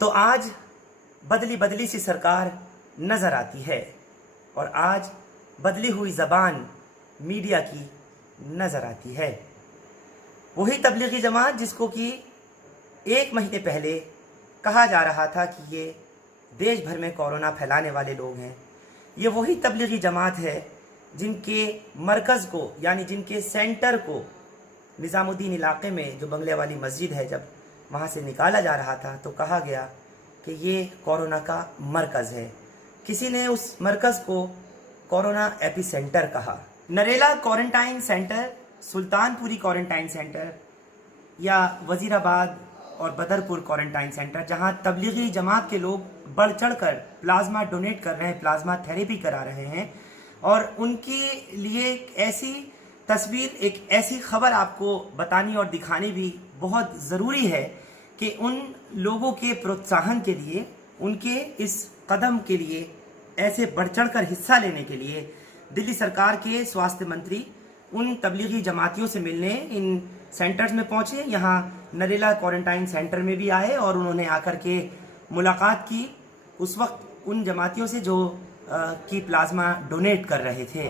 तो आज बदली बदली सी सरकार नज़र आती है और आज बदली हुई ज़बान मीडिया की नज़र आती है। वही तबलीगी जमात जिसको कि 1 महीने पहले कहा जा रहा था कि ये देश भर में कोरोना फैलाने वाले लोग हैं, ये वही तबलीगी जमात है जिनके मरकज़ को यानी जिनके सेंटर को निज़ामुद्दीन इलाके में जो बंगले वाली मस्जिद है, जब वहाँ से निकाला जा रहा था तो कहा गया कि ये कोरोना का मरकज़ है। किसी ने उस मरकज़ को कोरोना एपी सेंटर कहा। Narela quarantine centre, Sultanpuri quarantine centre या वज़ीराबाद और बदरपुर क्वारंटाइन सेंटर, जहां तबलीगी जमात के लोग बढ़ चढ़ कर प्लाज्मा डोनेट कर रहे हैं, प्लाज्मा थेरेपी करा रहे हैं, और उनके लिए एक ऐसी तस्वीर, एक ऐसी खबर आपको बतानी और दिखानी भी बहुत ज़रूरी है कि उन लोगों के प्रोत्साहन के लिए, उनके इस कदम के लिए, ऐसे बढ़ चढ़ कर हिस्सा लेने के लिए दिल्ली सरकार के स्वास्थ्य मंत्री उन तबलीगी जमातियों से मिलने इन सेंटर्स में पहुंचे। यहाँ नरेला क्वारंटाइन सेंटर में भी आए और उन्होंने आकर के मुलाकात की उस वक्त उन जमातियों से जो की प्लाज्मा डोनेट कर रहे थे।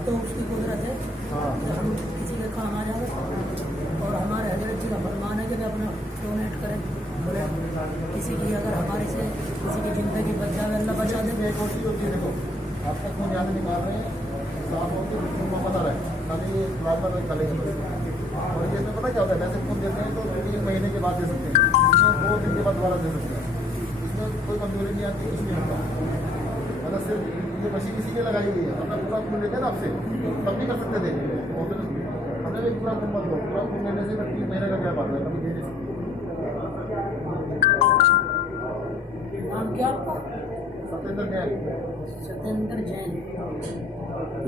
तो उसकी कुदरत है, हम किसी के काम आ जाए और हमारे हजरत जी का फरमान है कि अपना डोनेट करें। किसी की अगर हमारे से किसी की ज़िंदगी बच जाए, अल्लाह बचा दे। आपका खून यहाँ निकाल रहे हैं, साफ हो तो खून पता रहे, खाली ये प्लाज्मा में चलेगा। और ये इसमें पता क्या होता है, वैसे खून देते हैं तो 3 महीने के बाद दे सकते हैं, इसमें 2 दिन के बाद दोबारा दे सकते हैं। इसमें कोई कमजोरी नहीं आती, कुछ नहीं होता। मतलब सिर्फ ये मशीन इसीलिए लगाई गई है, अपना पूरा खून लेते हैं ना आपसे, तब भी कर सकते थे। और फिर हमने भी पूरा खून मत लो, पूरा खून लेने से 3 महीने का गैप आता है, कभी दे नहीं सकते। नाम क्या आपका? सत्येंद्र जैन। सत्येंद्र जैन।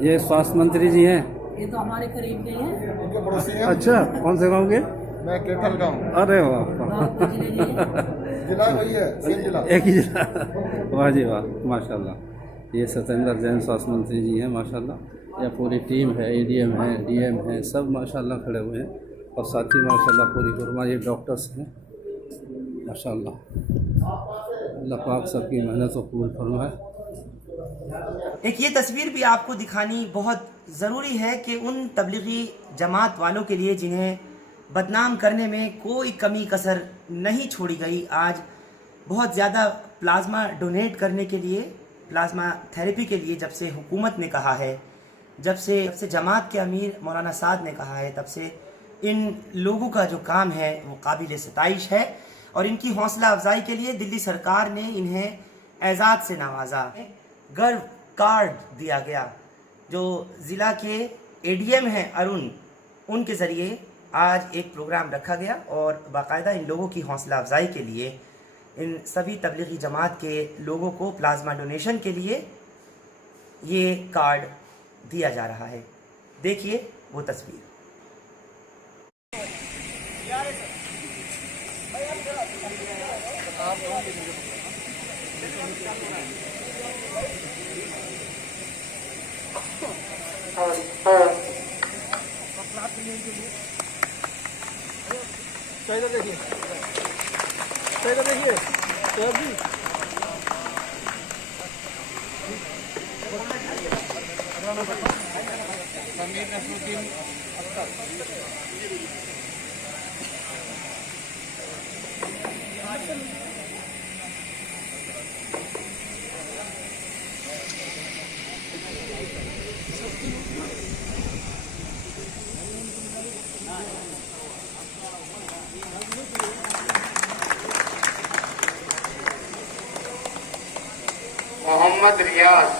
ये स्वास्थ्य मंत्री जी हैं? ये तो हमारे करीब के हैं, उनके पड़ोसी हैं। अच्छा, कौन से गाँव के? मैं केठल का हूँ। अरे वाह, जिला वही है, सेम जिला, एक ही जिला। वाह जी वाह, माशाल्लाह। ये सत्येंद्र जैन स्वास्थ्य मंत्री जी हैं माशाल्लाह। यह पूरी टीम है, एडीएम है, डीएम है, सब माशाल्लाह खड़े हुए हैं, और साथ ही माशाल्लाह पूरी कुरमा ये डॉक्टर्स हैं माशाल्लाह। अल्लाह पाक सबकी मेहनत को कबूल फरमाए। एक ये तस्वीर भी आपको दिखानी बहुत ज़रूरी है कि उन तबलीगी जमात वालों के लिए जिन्हें बदनाम करने में कोई कमी कसर नहीं छोड़ी गई, आज बहुत ज़्यादा प्लाज्मा डोनेट करने के लिए, प्लाज्मा थेरेपी के लिए जब से हुकूमत ने कहा है, जब से जमात के अमीर मौलाना साद ने कहा है, तब से इन लोगों का जो काम है वो काबिल सताइश है। और इनकी हौसला अफजाई के लिए दिल्ली सरकार ने इन्हें एजाज़ से नवाजा, गर्व कार्ड दिया गया। जो ज़िला के एडीएम हैं अरुण, उनके ज़रिए आज एक प्रोग्राम रखा गया और बाकायदा इन लोगों की हौसला अफजाई के लिए इन सभी तबलीगी जमात के लोगों को प्लाज्मा डोनेशन के लिए ये कार्ड दिया जा रहा है। देखिए वो तस्वीर। देखिए, देखिए समीर नसरुद्दीन अख्तर। मोहम्मद रियाज।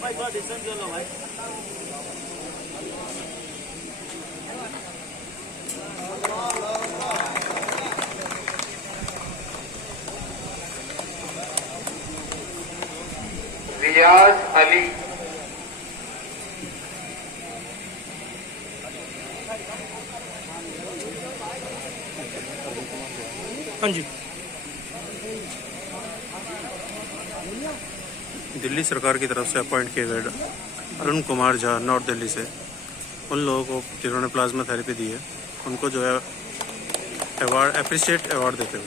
भाई थोड़ा डिस्टेंस कर लो भाई। रियाज अली। हाँ जी। दिल्ली सरकार की तरफ से अपॉइंट किए गए अरुण कुमार झा नॉर्थ दिल्ली से, उन लोगों को जिन्होंने प्लाज्मा थेरेपी दी है उनको जो है अवार्ड अप्रिशिएट अवार्ड देते हुए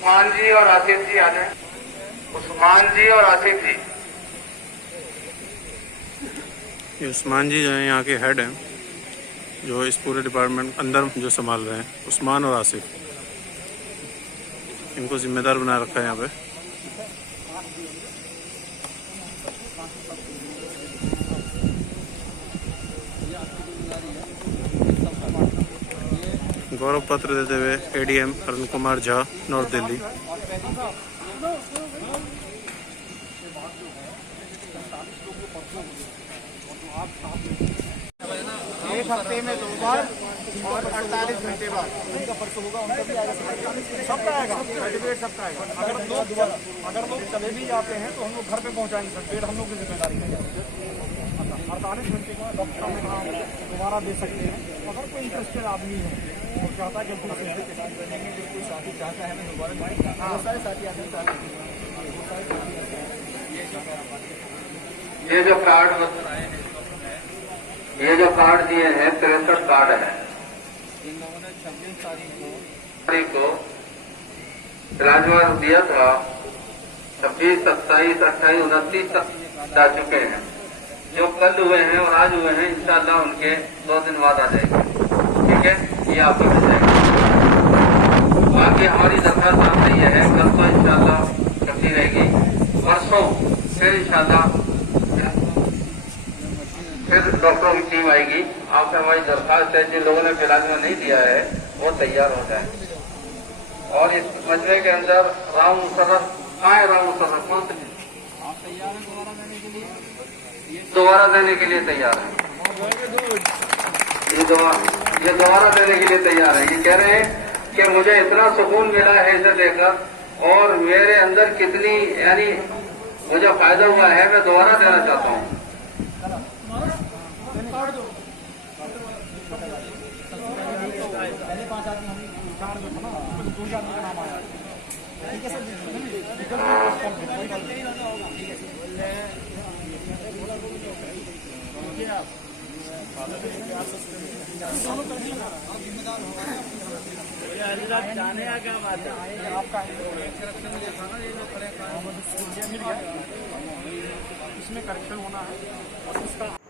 उस्मान जी और आसिफ जी आ जाए। उस्मान जी और आसिफ जी। ये उस्मान जी जो है यहाँ के हेड हैं, जो इस पूरे डिपार्टमेंट अंदर जो संभाल रहे हैं। उस्मान और आसिफ, इनको जिम्मेदार बना रखा है यहाँ पे। गौरव पत्र देते हुए एडीएम अरुण कुमार झा नॉर्थ दिल्ली। एक हफ्ते में 2 बार और 48 घंटे बाद उनका परसों होगा, उनका भी आएगा, सबका आएगा, सर्टिफिकेट सबका आएगा। अगर लोग चले भी जाते हैं तो हम लोग घर पे पहुंचाएंगे सर्टिफिकेट, हम लोग की जिम्मेदारी है। 48 घंटे के बाद डॉक्टर साहब ने दोबारा दे सकते हैं। अगर कोई इंटरेस्टेड आदमी है और चाहता है कि हम कोई साथी चाहता है दोबारा, सारे साथी आते हैं। ये जो कार्ड दिए हैं 63 कार्ड है। इन लोगों ने 26 तारीख को प्लाज्मा दिया था। 26, 27, 28, 29 तक जा चुके हैं। जो कल हुए हैं और आज हुए हैं, इंशाल्लाह उनके 2 दिन बाद आ जाएंगे। ठीक है, ये आपको मिल जाएगा। बाकी हमारी दरखास्त आपसे ये है, कल तो इंशाल्लाह करती रहेगी, परसों फिर इंशाल्लाह फिर डॉक्टरों की टीम आएगी। आपसे हमारी दरखास्त है, जिन लोगों ने प्लाज्मा नहीं दिया है वो तैयार हो जाए। और इस मजमे के अंदर राव मुशर्रफ कहाँ है? राव मुशर्रफ कौन से दोबारा देने के लिए तैयार है? ये दोबारा देने के लिए तैयार है। ये कह रहे हैं कि मुझे इतना सुकून मिला है इसे देकर और मेरे अंदर कितनी यानी मुझे फायदा हुआ है, मैं दोबारा देना चाहता हूँ।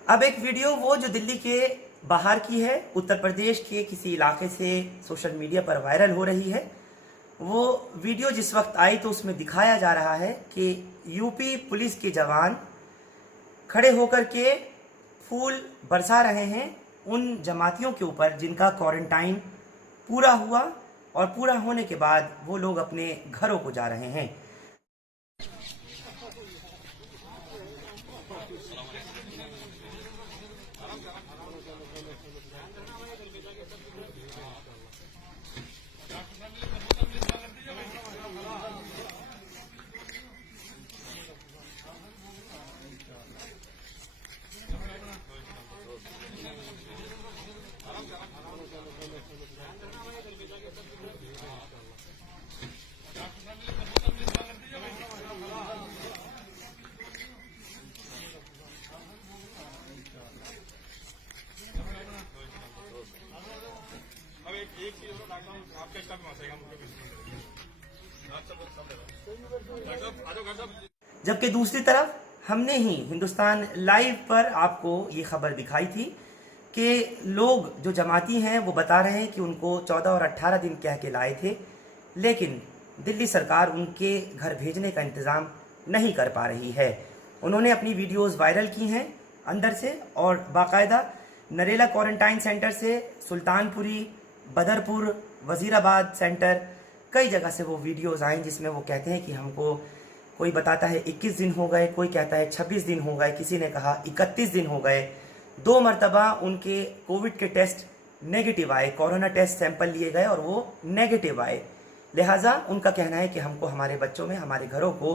अब एक वीडियो वो जो दिल्ली के बाहर की है, उत्तर प्रदेश के किसी इलाके से सोशल मीडिया पर वायरल हो रही है। वो वीडियो जिस वक्त आई तो उसमें दिखाया जा रहा है कि यूपी पुलिस के जवान खड़े होकर के फूल बरसा रहे हैं उन जमातियों के ऊपर जिनका क्वारंटाइन पूरा हुआ और पूरा होने के बाद वो लोग अपने घरों को जा रहे हैं। जबकि दूसरी तरफ हमने ही हिंदुस्तान लाइव पर आपको ये खबर दिखाई थी कि लोग जो जमाती हैं वो बता रहे हैं कि उनको 14 और 18 दिन कह के लाए थे, लेकिन दिल्ली सरकार उनके घर भेजने का इंतज़ाम नहीं कर पा रही है। उन्होंने अपनी वीडियोस वायरल की हैं अंदर से और बाकायदा नरेला क्वारंटाइन सेंटर से सुल्तानपुरी, बदरपुर, वजीराबाद सेंटर, कई जगह से वो वीडियोस आए जिसमें वो कहते हैं कि हमको कोई बताता है 21 दिन हो गए, कोई कहता है 26 दिन हो गए, किसी ने कहा 31 दिन हो गए। 2 मरतबा उनके कोविड के टेस्ट नेगेटिव आए, कोरोना टेस्ट सैंपल लिए गए और वो नेगेटिव आए। लिहाजा उनका कहना है कि हमको हमारे बच्चों में, हमारे घरों को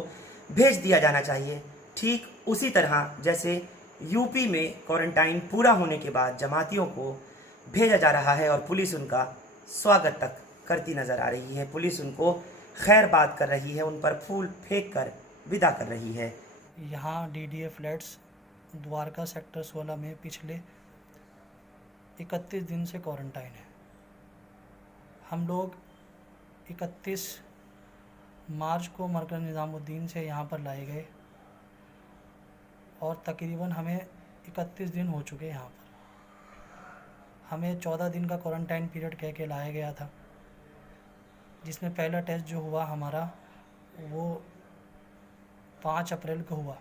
भेज दिया जाना चाहिए। ठीक उसी तरह जैसे यूपी में क्वारंटाइन पूरा होने के बाद जमातियों को भेजा जा रहा है और पुलिस उनका स्वागत तक करती नज़र आ रही है। पुलिस उनको खैर बात कर रही है, उन पर फूल फेंक कर विदा कर रही है। यहाँ DDA फ्लैट्स द्वारका सेक्टर 16 में पिछले 31 दिन से क्वारंटाइन है। हम लोग 31 मार्च को मरकज़ निज़ामुद्दीन से यहाँ पर लाए गए और तकरीबन हमें 31 दिन हो चुके यहाँ पर। हमें 14 दिन का क्वारंटाइन पीरियड कह के लाया गया था, जिसमें पहला टेस्ट जो हुआ हमारा वो 5 अप्रैल को हुआ।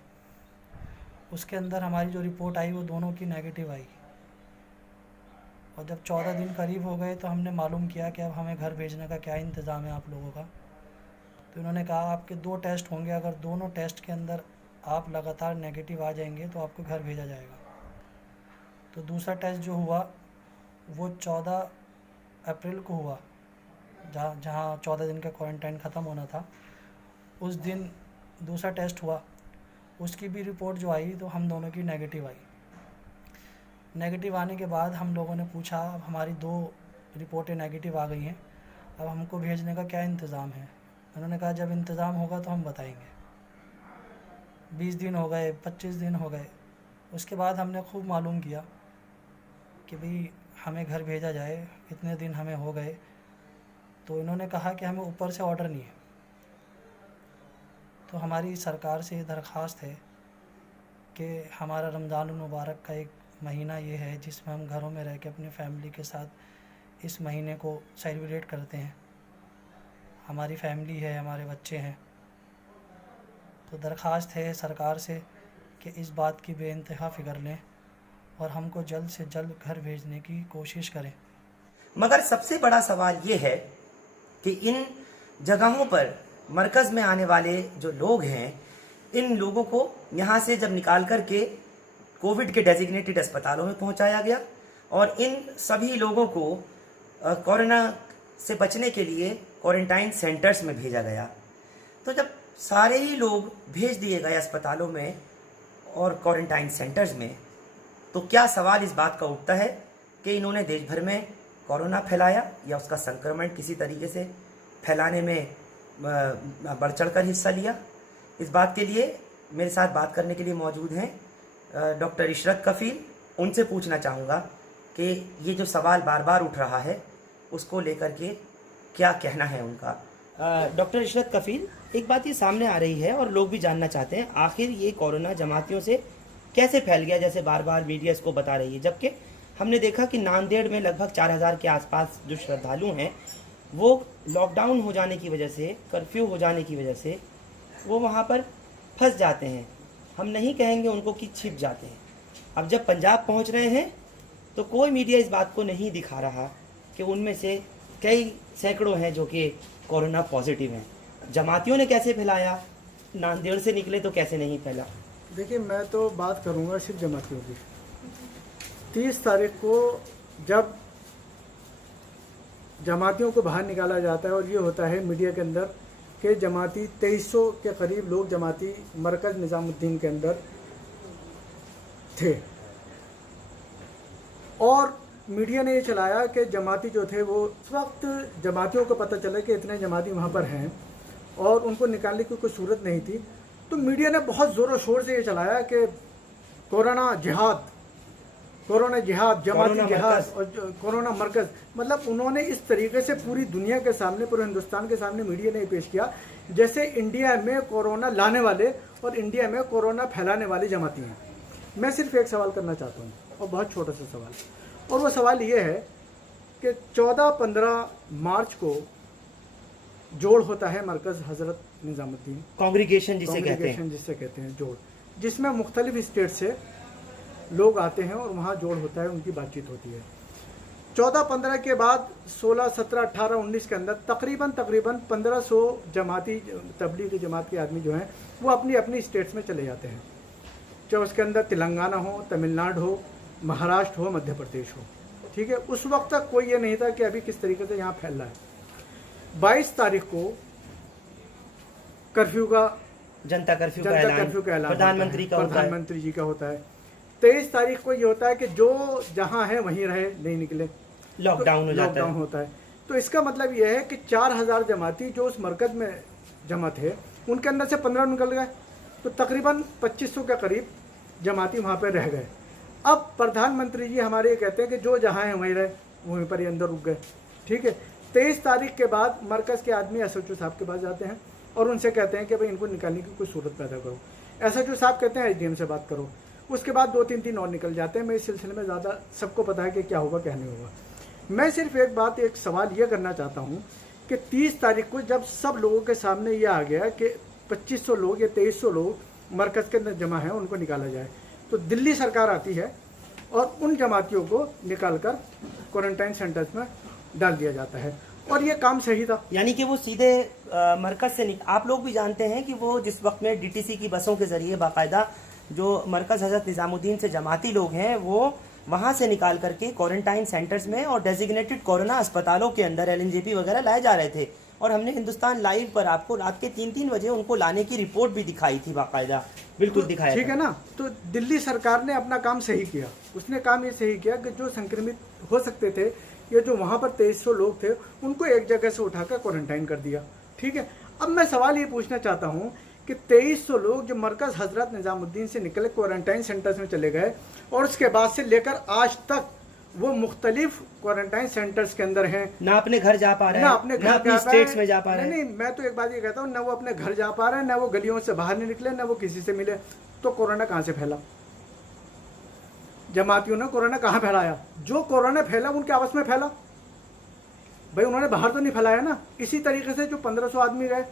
उसके अंदर हमारी जो रिपोर्ट आई वो दोनों की नेगेटिव आई और जब 14 दिन करीब हो गए तो हमने मालूम किया कि अब हमें घर भेजने का क्या इंतज़ाम है आप लोगों का। तो इन्होंने कहा आपके 2 टेस्ट होंगे, अगर दोनों टेस्ट के अंदर आप लगातार नेगेटिव आ जाएंगे तो आपको घर भेजा जाएगा। तो दूसरा टेस्ट जो हुआ वो 14 अप्रैल को हुआ, जहाँ 14 दिन का क्वारंटाइन ख़त्म होना था। उस दिन दूसरा टेस्ट हुआ, उसकी भी रिपोर्ट जो आई तो हम दोनों की नेगेटिव आई। नेगेटिव आने के बाद हम लोगों ने पूछा, अब हमारी 2 रिपोर्टें नेगेटिव आ गई हैं, अब हमको भेजने का क्या इंतज़ाम है। उन्होंने कहा जब इंतज़ाम होगा तो हम बताएंगे। 20 दिन हो गए, 25 दिन हो गए। उसके बाद हमने खूब मालूम किया कि भाई हमें घर भेजा जाए, इतने दिन हमें हो गए। तो इन्होंने कहा कि हमें ऊपर से ऑर्डर नहीं है। तो हमारी सरकार से दरख्वास्त है कि हमारा रमज़ान मुबारक का एक महीना ये है जिसमें हम घरों में रह के अपनी फैमिली के साथ इस महीने को सेलिब्रेट करते हैं। हमारी फैमिली है, हमारे बच्चे हैं। तो दरख्वास्त है सरकार से कि इस बात की बेइंतहा फ़िक्र लें और हमको जल्द से जल्द घर भेजने की कोशिश करें। मगर सबसे बड़ा सवाल ये है कि इन जगहों पर मरकज़ में आने वाले जो लोग हैं, इन लोगों को यहाँ से जब निकाल कर के कोविड के डेजिग्नेटेड अस्पतालों में पहुँचाया गया और इन सभी लोगों को कोरोना से बचने के लिए क्वारंटाइन सेंटर्स में भेजा गया। तो जब सारे ही लोग भेज दिए गए अस्पतालों में और क्वारंटाइन सेंटर्स में, तो क्या सवाल इस बात का उठता है कि इन्होंने देश भर में कोरोना फैलाया या उसका संक्रमण किसी तरीके से फैलाने में बढ़ चढ़कर हिस्सा लिया। इस बात के लिए मेरे साथ बात करने के लिए मौजूद हैं डॉक्टर इशरत कफ़ील। उनसे पूछना चाहूँगा कि ये जो सवाल बार बार उठ रहा है उसको लेकर के क्या कहना है उनका। डॉक्टर इशरत कफ़ील, एक बात ये सामने आ रही है और लोग भी जानना चाहते हैं, आखिर ये कोरोना जमातियों से कैसे फैल गया, जैसे बार बार मीडिया इसको बता रही है। जबकि हमने देखा कि नांदेड़ में लगभग 4000 के आसपास जो श्रद्धालु हैं वो लॉकडाउन हो जाने की वजह से, कर्फ्यू हो जाने की वजह से वो वहाँ पर फंस जाते हैं। हम नहीं कहेंगे उनको कि छिप जाते हैं। अब जब पंजाब पहुँच रहे हैं तो कोई मीडिया इस बात को नहीं दिखा रहा कि उनमें से कई सैकड़ों हैं जो कि कोरोना पॉजिटिव हैं। जमातियों ने कैसे फैलाया, नांदेड़ से निकले तो कैसे नहीं फैला? देखिए, मैं तो बात करूंगा सिर्फ जमातियों की। 30 तारीख को जब जमातियों को बाहर निकाला जाता है और ये होता है मीडिया के अंदर कि जमाती 2300 के करीब लोग जमाती मरकज़ निज़ामुद्दीन के अंदर थे और मीडिया ने ये चलाया कि जमाती जो थे वो उस वक्त जमातियों को पता चला कि इतने जमाती वहाँ पर हैं और उनको निकालने की कोई सूरत नहीं थी। तो मीडिया ने बहुत ज़ोरों शोर से ये चलाया कि कोरोना जिहाद, जमाती जिहाद और कोरोना मरकज़। मतलब उन्होंने इस तरीके से पूरी दुनिया के सामने, पूरे हिंदुस्तान के सामने मीडिया ने पेश किया जैसे इंडिया में कोरोना लाने वाले और इंडिया में कोरोना फैलाने वाली जमाती हैं। मैं सिर्फ एक सवाल करना चाहता हूँ और बहुत छोटा सा सवाल, और वो सवाल ये है कि 14-15 मार्च को जोड़ होता है मरकज़ हज़रत निज़ामुद्दीन, कांग्रीगेशन जिसे कहते हैं जोड़, जिसमें मुख्तलिफ स्टेट से लोग आते हैं और वहाँ जोड़ होता है, उनकी बातचीत होती है। 14-15 के बाद 16, 17, 18, 19 के अंदर तकरीबन 1500 जमाती तबलीगी जमात के आदमी जो हैं वो अपनी अपनी स्टेट्स में चले जाते हैं, चाहे उसके अंदर तेलंगाना हो, तमिलनाडु हो, महाराष्ट्र हो, मध्य प्रदेश हो। ठीक है, उस वक्त तक कोई ये नहीं था कि अभी किस तरीके से यहाँ फैल रहा है। 22 तारीख को कर्फ्यू का जनता कर्फ्यू का ऐलान प्रधानमंत्री जी का होता है। 23 तारीख को ये होता है कि जो जहाँ है वहीं रहे, नहीं निकले, लॉकडाउन होता है। तो इसका मतलब यह है कि 4000 जमाती जो उस मरकज में जमा थे उनके अंदर से 15 निकल गए, तो तकरीबन 2500 के करीब जमाती वहाँ पर रह गए। अब प्रधानमंत्री जी हमारे ये कहते हैं कि जो जहाँ है वहीं रहे, वहीं पर ही अंदर रुक गए। ठीक है, 23 तारीख के बाद मरकज़ के आदमी SHO साहब के पास जाते हैं और उनसे कहते हैं कि भाई इनको निकालने की कोई सूरत पैदा करो। SHO साहब कहते हैं SDM से बात करो। उसके बाद 2-3 और निकल जाते हैं। मैं इस सिलसिले में ज़्यादा सबको पता है कि क्या होगा क्या नहीं होगा। मैं सिर्फ एक सवाल ये करना चाहता हूँ कि 30 तारीख को जब सब लोगों के सामने ये आ गया कि 2500 लोग या 2300 लोग मरकज़ के अंदर जमा हैं, उनको निकाला जाए, तो दिल्ली सरकार आती है और उन जमातियों को निकाल कर क्वारंटाइन सेंटर्स में डाल दिया जाता है। और ये काम सही था, यानी कि वो सीधे मरकज से आप लोग भी जानते हैं कि वो जिस वक्त में DTC की बसों के जरिए बाकायदा जो मरकज हजरत निज़ामुद्दीन से जमाती लोग हैं वो वहाँ से निकाल करके क्वारंटाइन सेंटर्स में और डेजिग्नेटेड कोरोना अस्पतालों के अंदर LNJP वगैरह लाए जा रहे थे। और हमने हिंदुस्तान लाइव पर आपको रात के 3-3 बजे उनको लाने की रिपोर्ट भी दिखाई थी, बाकायदा बिल्कुल दिखाया। ठीक है ना, तो दिल्ली सरकार ने अपना काम सही किया। उसने काम ये सही किया कि जो संक्रमित हो सकते थे या जो वहाँ पर 2300 लोग थे उनको एक जगह से उठाकर क्वारंटाइन कर दिया। ठीक है, अब मैं सवाल ये पूछना चाहता हूँ कि 2300 लोग जो मरकज़ हजरत निज़ामुद्दीन से निकले क्वारंटाइन सेंटर्स में चले गए और उसके बाद से लेकर आज तक वो मुख्तलिफ क्वारंटाइन सेंटर्स के अंदर हैं, ना अपने घर जा पा रहे हैं, ना अपने स्टेट्स में जा पा रहे हैं। नहीं, मैं तो एक बात ये कहता हूँ, ना वो अपने घर जा पा रहे हैं, ना वो गलियों से बाहर नहीं निकले, ना वो किसी से मिले। तो कोरोना कहाँ से फैला? जमातियों ने कोरोना कहाँ फैलाया? जो कोरोना फैला उनके आपस में फैला भाई, उन्होंने बाहर तो नहीं फैलाया ना। इसी तरीके से जो 1500 आदमी गए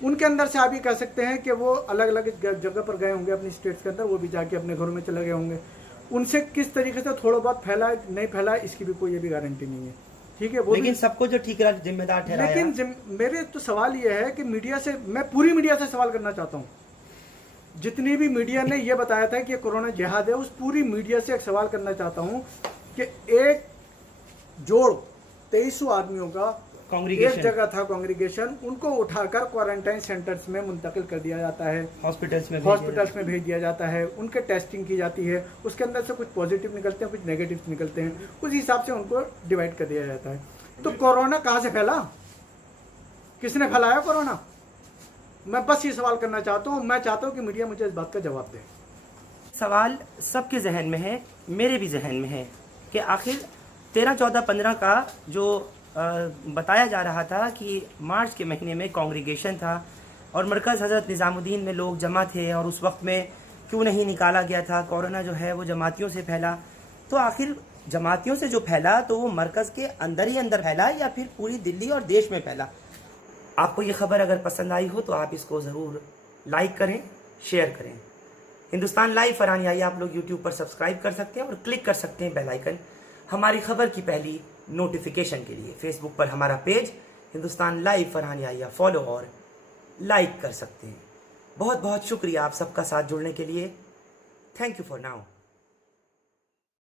उनके अंदर से आप ये कह सकते हैं कि वो अलग अलग जगह पर गए होंगे अपनी स्टेट्स के अंदर, वो भी जाके अपने घरों में चले गए होंगे। उनसे किस तरीके से थोड़ा बहुत फैला नहीं फैला इसकी भी कोई ये भी गारंटी नहीं है। ठीक है, वो लेकिन सबको जो ठीक जिम्मेदार ठहराया। लेकिन मेरे तो सवाल ये है कि मीडिया से, मैं पूरी मीडिया से सवाल करना चाहता हूँ, जितनी भी मीडिया ने ये बताया था कि कोरोना जिहाद है, उस पूरी मीडिया से एक सवाल करना चाहता हूँ कि एक जोड़ 2300 आदमियों का एक जगह था कांग्रीगेशन, उनको उठाकर क्वारंटाइन सेंटर्स में मुंतकिल कर दिया जाता है, हॉस्पिटल्स में भेज दिया जाता है, उनके टेस्टिंग की जाती है, उसके अंदर से कुछ पॉजिटिव निकलते हैं, कुछ नेगेटिव निकलते हैं, उस हिसाब से उनको डिवाइड कर दिया जाता है। तो कोरोना कहाँ से फैला? किसने फैलाया कोरोना? मैं बस ये सवाल करना चाहता हूँ। मैं चाहता हूँ कि मीडिया मुझे इस बात का जवाब दे। सवाल सबके जहन में है, मेरे भी जहन में है कि आखिर 13, 14, 15 का जो बताया जा रहा था कि मार्च के महीने में कांग्रीगेशन था और मरकज़ हज़रत निज़ामुद्दीन में लोग जमा थे और उस वक्त में क्यों नहीं निकाला गया था? कोरोना जो है वो जमातियों से फैला। तो आखिर जमातियों से जो फैला तो वो मरकज़ के अंदर ही अंदर फैला या फिर पूरी दिल्ली और देश में फैला? आपको ये खबर अगर पसंद आई हो तो आप इसको ज़रूर लाइक करें, शेयर करें। हिंदुस्तान लाइव फरहान याहिया आप लोग YouTube पर सब्सक्राइब कर सकते हैं और क्लिक कर सकते हैं बेल आइकन हमारी खबर की पहली नोटिफिकेशन के लिए। फेसबुक पर हमारा page Hindustan live Farhan Yahiya follow और लाइक कर सकते हैं। बहुत बहुत शुक्रिया आप सबका साथ जुड़ने के लिए। Thank you for now.